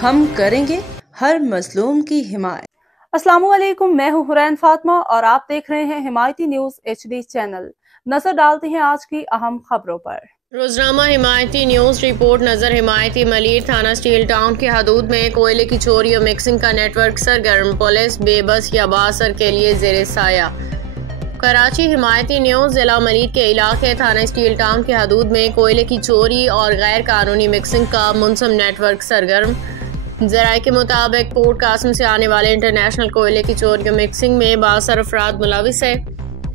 हम करेंगे हर मजलूम की हिमायत। अस्सलामुअलैकुम, मैं हूँ हुरैन फातिमा और आप देख रहे हैं हिमायती न्यूज HD चैनल। नजर डालते हैं आज की अहम खबरों पर। रोजनामा हिमायती न्यूज रिपोर्ट नजर। हिमायती मलीर थाना स्टील टाउन की हदूद में कोयले की चोरी और मिक्सिंग का नेटवर्क सरगर्म, पुलिस बेबस या बासर के लिए जेर साया। कराची हिमायती न्यूज। जिला मलीर के इलाके थाना स्टील टाउन की हदूद में कोयले की चोरी और गैर कानूनी मिक्सिंग का मुनसम नेटवर्क सरगर्म। जराये के मुताबिक पोर्ट कासिम से आने वाले इंटरनेशनल कोयले की चोरी और मिक्सिंग में बासर अफराद मुलविस है,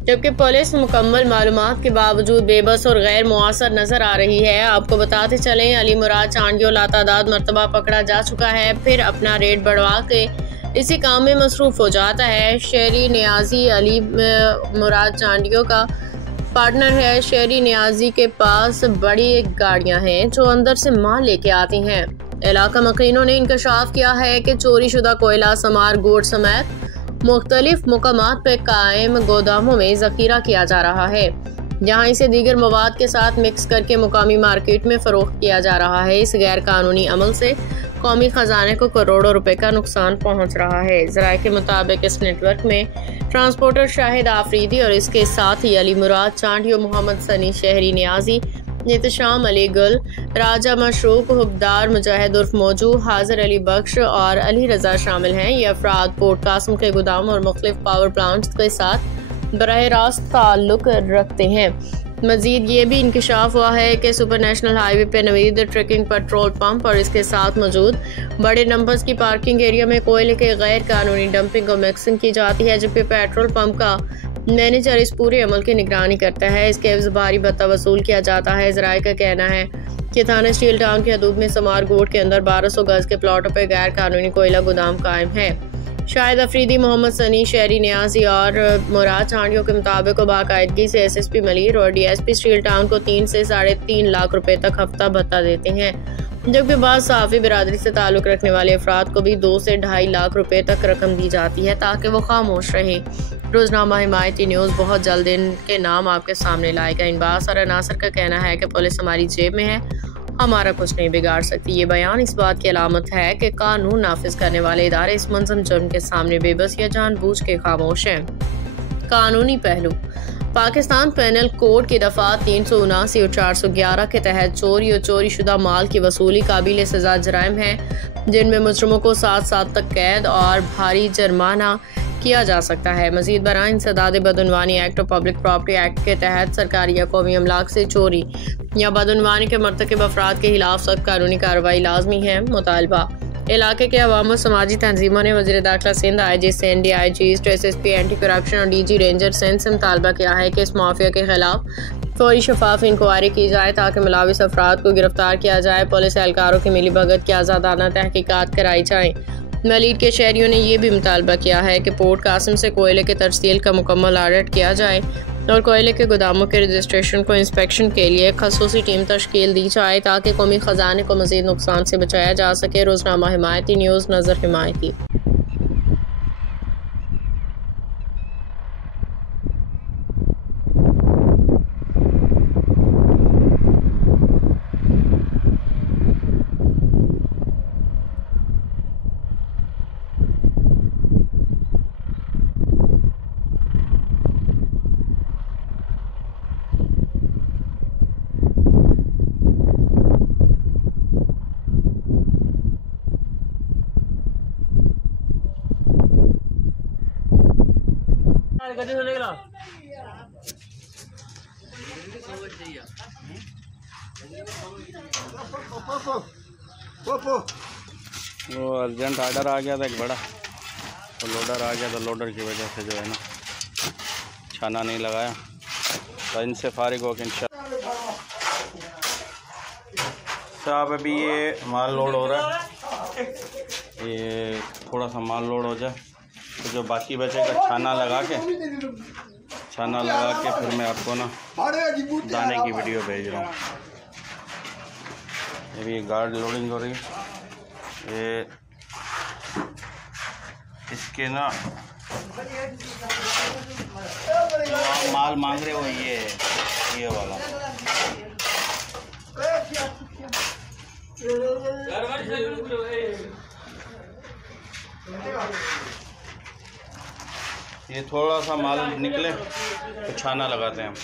जबकि पुलिस मुकम्मल मालूमात के बावजूद बेबस और गैर मुआसर नजर आ रही है। आपको बताते चलें, अली मुराद चांडियो लातादाद मरतबा पकड़ा जा चुका है, फिर अपना रेट बढ़वा के इसी काम में मसरूफ हो जाता है। शहरी नियाजी अली मुराद चांडियो का पार्टनर है। शहरी नियाजी के पास बड़ी गाड़ियां हैं जो अंदर से माल लेके आती हैं। इलाका मकीनों ने इंकशाफ किया है कि चोरी शुदा कोयला समार गोड समेत मुख्तलिफ मुकामात पर कायम गोदामों में जखीरा किया जा रहा है, जहां इसे दीगर मवाद के साथ मिक्स करके मुकामी मार्केट में फरोख्त किया जा रहा है। इस गैर कानूनी अमल से कौमी खजाने को करोड़ों रुपए का नुकसान पहुंच रहा है। जराये के मुताबिक इस नेटवर्क में ट्रांसपोर्टर शाहिद आफरीदी और इसके साथ ही अली मुराद चांडियो, मोहम्मद सनी शहरी नियाजी, नितशाम अली गुल, राजा मशरूक, हुबदार मुजाहिद उर्फ मौजू, हाजिर अली बख्श और अली रजा शामिल हैं। ये अफराद पोर्ट कासिम के गोदाम और मुख्तलिफ पावर प्लांट्स के साथ बराह रास्त ताल्लुक रखते हैं। मजीद ये भी इंकशाफ हुआ है कि सुपर नेशनल हाईवे पे नवीद ट्रैकिंग पेट्रोल पंप और इसके साथ मौजूद बड़े नंबर्स की पार्किंग एरिया में कोयले के गैर कानूनी डंपिंग और मिक्सिंग की जाती है, जबकि पेट्रोल पंप का मैनेजर इस पूरे अमल की निगरानी करता है। इसके एवज भारी भत्ता वसूल किया जाता है। जराये का कहना है कि थाना स्टील टाउन की हदूद में समार गोड के अंदर 1200 गज के प्लॉटों पर गैर कानूनी कोयला गोदाम कायम है। शाहिद अफरीदी, मोहम्मद सनी शहरी नियाजी और मुराद चांडियो के मुताबिक बाकायदगी से SSP मलीर और DSP स्टील टाउन को 3 से 3.5 लाख रुपए तक हफ्ता भत्ता देते हैं, जबकि बाद साफी बिरादरी से ताल्लुक रखने वाले अफराद को भी 2 से 2.5 लाख रुपए तक रकम दी जाती है ताकि वो खामोश रहे। रोजनामा हिमायती न्यूज बहुत जल्द इनके नाम आपके सामने लाएगा। इन बासर अनासर का कहना है कि पुलिस हमारी जेब में है, हमारा कुछ नहीं बिगाड़ सकती। ये बयान इस बात की अलामत है कि कानून नाफिज करने वाले इदारे इस मुनज़्ज़म जुर्म के सामने बेबस या जानबूझ के खामोश हैं। कानूनी पहलू। पाकिस्तान पेनल कोड की दफा 379 और 411 के तहत चोरी और चोरी शुदा माल की वसूली काबिल सजा जराइम है, जिनमें मुजरिमों को 7 साल तक कैद और भारी जुर्माना किया जा सकता है। मजीद बराह इंसदाद बदउनवानी एक्ट और पब्लिक प्रॉपर्टी एक्ट के तहत सरकारी या कौमी अमलाक से चोरी या बदउनवानी के मर्तकब अफराद के खिलाफ सख्त कानूनी कार्रवाई लाजमी है। मुतालबा। इलाके के अवाम और समाजी तंजीमों ने वज़ीर दाखिला Sindh, IG Sindh, DIG east, SSP anti corruption और DG रेंजर सिंध से मुतालबा किया है कि इस माफिया के खिलाफ फौरी शफाफ इंक्वायरी की जाए ताकि मुलविस अफराद को गिरफ्तार किया जाए। पुलिस एहलकारों की मिली भगत की आज़ादाना तहकीकात कराई जाए। मलीर के शहरियों ने यह भी मुतालबा किया है कि पोर्ट कासिम से कोयले के तरसील का मुकम्मल ऑडिट किया जाए और कोयले के गोदामों के रजिस्ट्रेशन को इंस्पेक्शन के लिए खसूसी टीम तश्कील दी जाए ताकि कौमी खजाने को मजीद नुकसान से बचाया जा सके। रोजनामा हिमायती न्यूज़। नजर हिमायती। वो अर्जेंट ऑर्डर आ गया था एक बड़ा, तो लोडर आ गया, तो लोडर की वजह से जो है ना छाना नहीं लगाया, तो इनसे फारिग हो के साहब अभी ये माल लोड हो रहा है, ये थोड़ा सा माल लोड हो जाए तो जो बाकी बचेगा छाना लगा के फिर मैं आपको ना दाने की वीडियो भेज रहा हूँ। ये भी गार्ड लोडिंग हो रही है, ये इसके ना माल मांग रहे हो ये वाला घर ये थोड़ा सा माल निकले तो छाना लगाते हैं हम।